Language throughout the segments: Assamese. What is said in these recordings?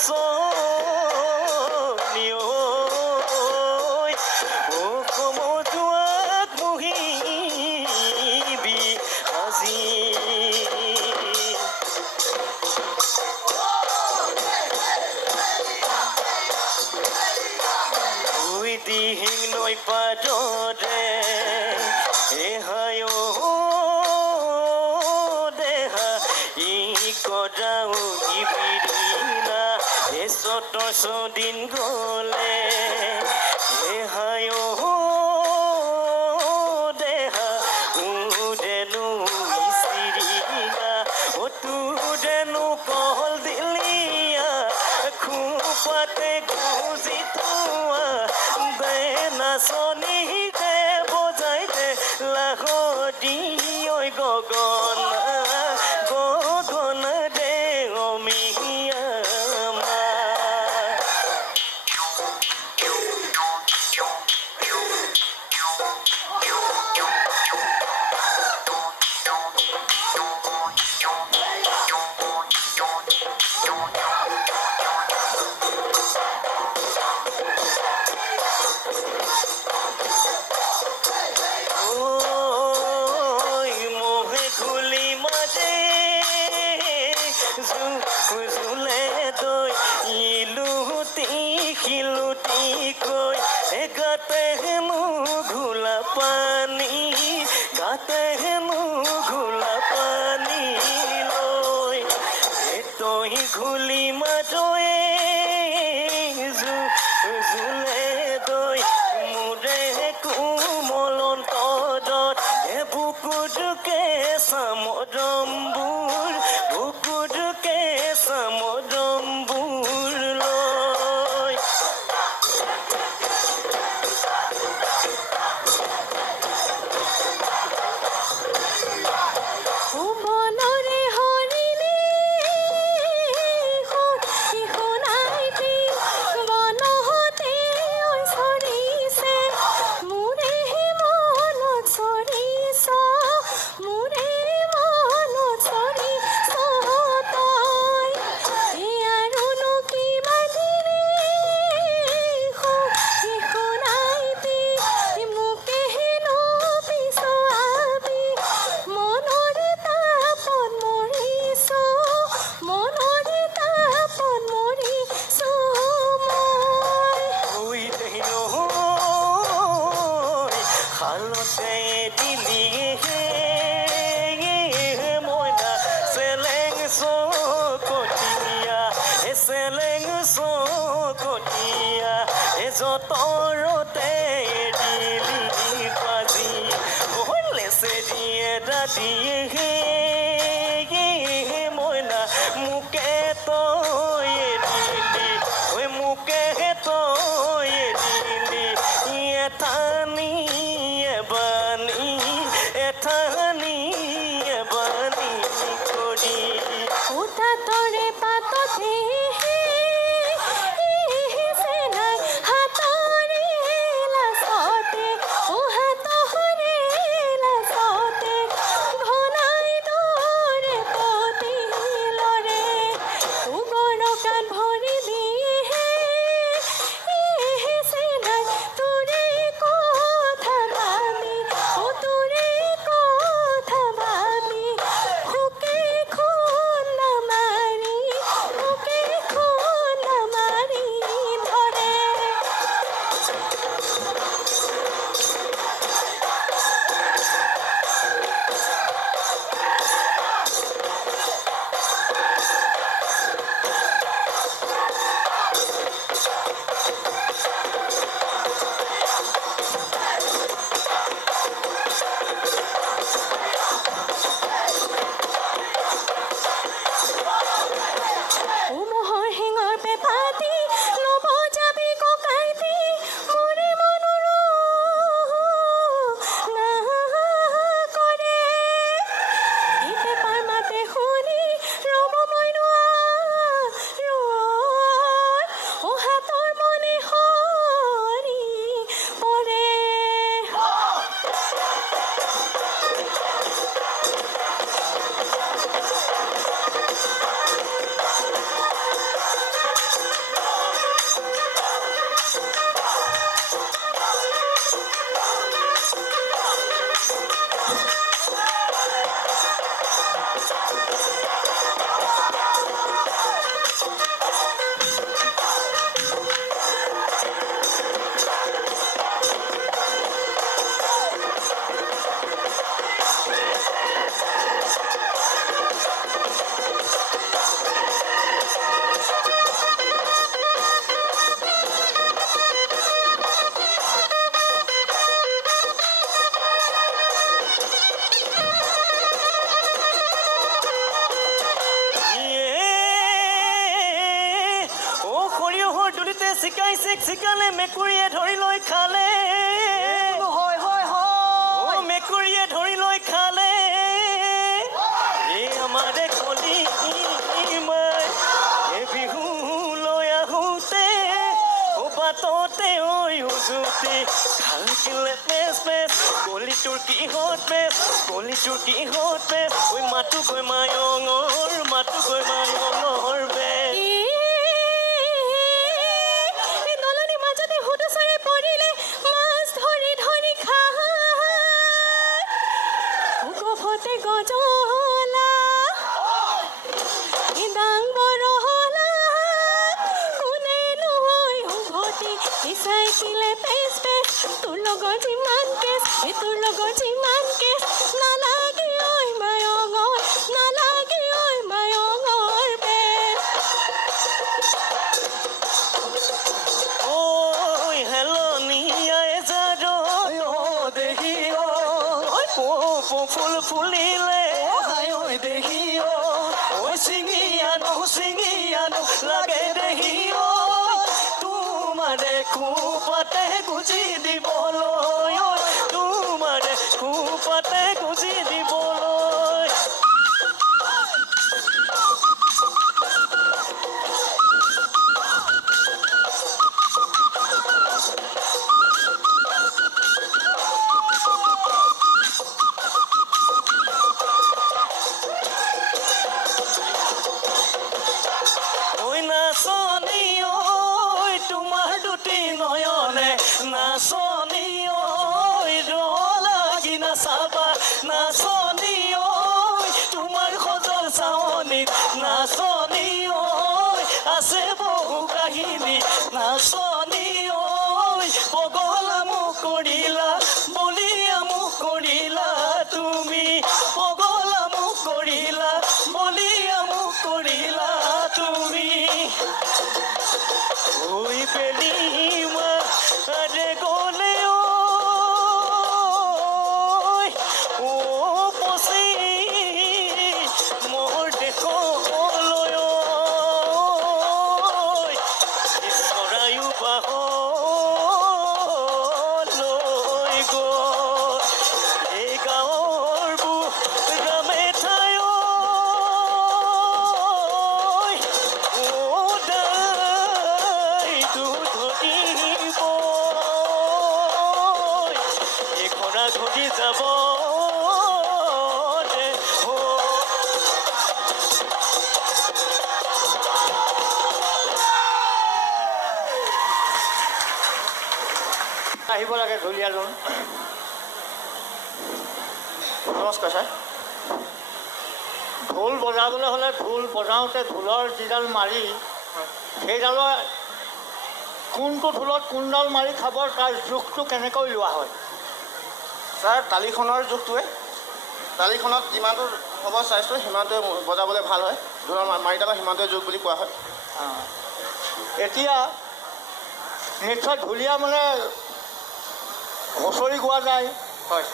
নাচনি ঐ সমজুৱাক মুহিবি আজি দিহিং নৈ পাদৰে এহায় দেহা ই কদাও ইবিৰিনা এচতৰ ছদিন গ'লে এহায় দেহা উদেনো ইচিৰিনা অতুদেনো কল দিলিয়া খুপাতে গুজি থোৱা নাচনি দে বজাই দে লাহদি ঐ গগন দে অমিয়া শিলুটি কৈ গাতে হেনো ঘোলা পানী গাতে হেনো ঘোলা পানী লৈ তই ঘুলি মাজয়ে জুলে দৈ মোৰে কোমলন তদত বুকুডুকে চামদম্বুৰ বুকুডুকে চামদম্বুৰ যতৰতে দিলি পাজি লেছে দিয়ে দাদিয়ে মইনা মোকে তই দিলি ঐ মোকে তই দিলি এঠানি এবানি এঠানি এবানি কৰি উঠাতৰে পাততে সৰিয়হৰ দুলিতে চিকাইছে চিকালে মেকুৰীয়ে ধৰি লৈ খালে হয় হয় হয় মেকুৰীয়ে ধৰি লৈ খালে এই আমাৰে কলি মাই এই বিহু লৈ আহোঁতে বাটতে ঐ হুজুতে খালকিলে পেচ পেচ কলিটোৰ কিহত পেচ কলিটোৰ কিহত পেচ ঐ মাতো গৈ মায়ঙৰ বেচ নলনীৰ মাজতে হুদুচৰে পৰিলে মাছ ধৰি ধৰি খায় গভতে গজলা ডাং বৰহলা কোনে নহয় উভতি চাইছিলে পেচ পেচ তোৰ লগত যিমান কেচ তোৰ লগত যিমান কেচ নালাগে ঐ মায়ঙৰ নালাগে ঐ মায়ঙৰ বেচ ঐ হেলনীয়াই যাৰ দেহি ঐ ফুল ফুলিলে ঐ দেহি ঐ ছিঙি আনো লাগে দেহি তোমাৰে খোপাতে গুজি দিবলৈ তোমাৰে খোপাতে গুজি দিবলৈ ঐ নাচনী ঐ তোমাৰ দুটি নয়নে নাচনী ঐ লাগি নাচাবা নাচনী ঐ তোমাৰ সজল চাৱনীত নাচনী ঐ আছে বহু কাহিনী নাচনী ঐ পগলা মোক কৰিলা বলিয়া মোক কৰিলা তুমি পগলা মোক কৰিলা বলিয়া মোক কৰিলা তুমি ঐ বেলিমা আৰে গ'লে ঐ পচি মোৰ দেশলৈ চৰায়ো বাহলৈ গ'ল এই গাঁৱৰ বুঢ়ামে ঠাই ঘটি যাব আহিব লাগে ঢুলীয়াজন নমস্কাৰ ছাৰ ঢোল বজাবলৈ হ'লে ঢোল বজাওঁতে ঢোলৰ যিডাল মাৰি সেইডালৰ কোনটো ঢোলত কোনডাল মাৰি খাব তাৰ জোখটো কেনেকৈ লোৱা হয় ছাৰ তালিখনৰ জোখটোৱে তালিখনত যিমানটো হ'ব চাইজটো সিমানটোৱে বজাবলৈ ভাল হয় ঢোলৰ মাৰিডালৰ সিমানটোৱে জোখ বুলি কোৱা হয় এতিয়া নিশ্চয় ঢুলীয়া মানে হুঁচৰি গোৱা যায় হয়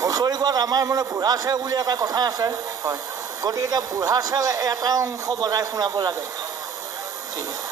হুঁচৰি গোৱাত আমাৰ মানে বুঢ়াচে বুলি এটা কথা আছে হয় গতিকে এতিয়া বুঢ়াচে এটা অংশ বজাই শুনাব লাগে ঠিক আছে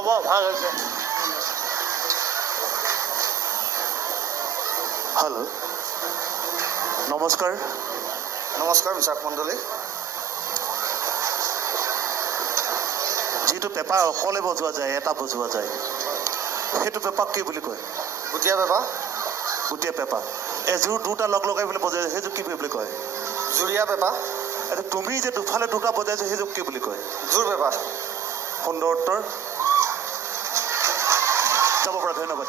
হ'ব ভাল হৈছে হেল্ল' নমস্কাৰ নমস্কাৰ বিশাখ মণ্ডলী যিটো পেপাৰ অকলে বজোৱা যায় এটা বজোৱা যায় সেইটো পেপাক কি বুলি কয় গুটীয়া পেপা গোটেই পেপাৰ এযোৰ দুটা লগ লগাই পেলাই বজাই সেইযোৰ কি বুলি কয় জুৰীয়া পেপা এতিয়া তুমি যে দুফালে দুটা বজাইছা সেইযোৰ কি বুলি কয় জোৰ পেপা সুন্দৰ উত্তৰ যাব পৰা ধন্যবাদ